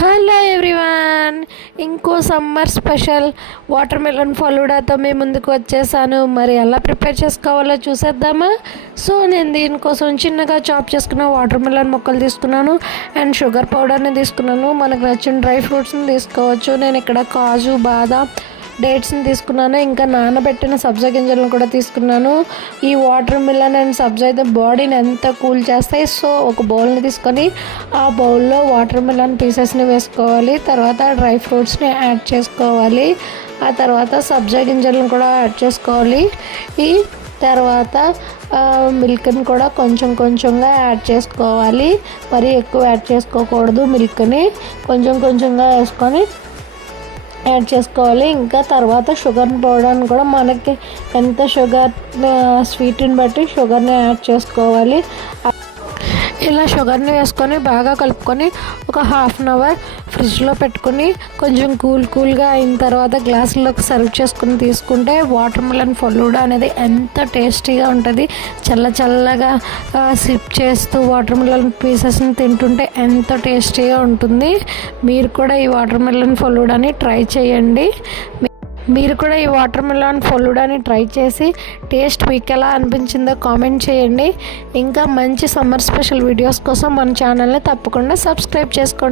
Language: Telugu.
హలో ఎవ్రీవన్, ఇంకో సమ్మర్ స్పెషల్ వాటర్ మెలన్ ఫలూడాతో మీ ముందుకు వచ్చేసాను. మరి ఎలా ప్రిపేర్ చేసుకోవాలో చూసేద్దామా? సో నేను దీనికోసం చిన్నగా చాప్ చేసుకున్న వాటర్ మెలన్ ముక్కలు తీసుకున్నాను అండ్ షుగర్ పౌడర్ని తీసుకున్నాను. మనకు నచ్చిన డ్రై ఫ్రూట్స్ని తీసుకోవచ్చు. నేను ఇక్కడ కాజు, బాదాం, డేట్స్ని తీసుకున్నాను. ఇంకా నానబెట్టిన సబ్జా గింజలను కూడా తీసుకున్నాను. ఈ వాటర్ మిలన్ అండ్ సబ్జా అయితే బాడీని ఎంత కూల్ చేస్తాయి. సో ఒక బౌల్ని తీసుకొని ఆ బౌల్లో వాటర్ మిలన్ పీసెస్ని వేసుకోవాలి. తర్వాత డ్రై ఫ్రూట్స్ని యాడ్ చేసుకోవాలి. ఆ తర్వాత సబ్జా గింజలను కూడా యాడ్ చేసుకోవాలి. ఈ తర్వాత మిల్క్ని కూడా కొంచెం కొంచెంగా యాడ్ చేసుకోవాలి. మరి ఎక్కువ యాడ్ చేసుకోకూడదు. మిల్క్ని కొంచెం కొంచెంగా వేసుకొని యాడ్ చేసుకోవాలి. ఇంకా తర్వాత షుగర్ పౌడర్ని కూడా మనకి ఎంత షుగర్ స్వీట్ని బట్టి షుగర్ని యాడ్ చేసుకోవాలి. ఇలా షుగర్ని వేసుకొని బాగా కలుపుకొని ఒక హాఫ్ అన్ అవర్ ఫ్రిడ్జ్లో పెట్టుకొని కొంచెం కూల్గా అయిన తర్వాత గ్లాసుల్లోకి సర్వ్ చేసుకుని తీసుకుంటే వాటర్ మిలన్ ఫలూడా అనేది ఎంత టేస్టీగా ఉంటుంది. చల్లగా సిప్ చేస్తూ వాటర్ మిలన్ పీసెస్ని తింటుంటే ఎంత టేస్టీగా ఉంటుంది. మీరు కూడా ఈ వాటర్ మిలన్ ఫలూడాని ట్రై చేయండి. మీరు కూడా ఈ వాటర్ మిలన్ ఫలూడాని ట్రై చేసి టేస్ట్ మీకు ఎలా అనిపించిందో కామెంట్ చేయండి. ఇంకా మంచి సమ్మర్ స్పెషల్ వీడియోస్ కోసం మన ఛానల్ని తప్పకుండా సబ్స్క్రైబ్ చేసుకోండి.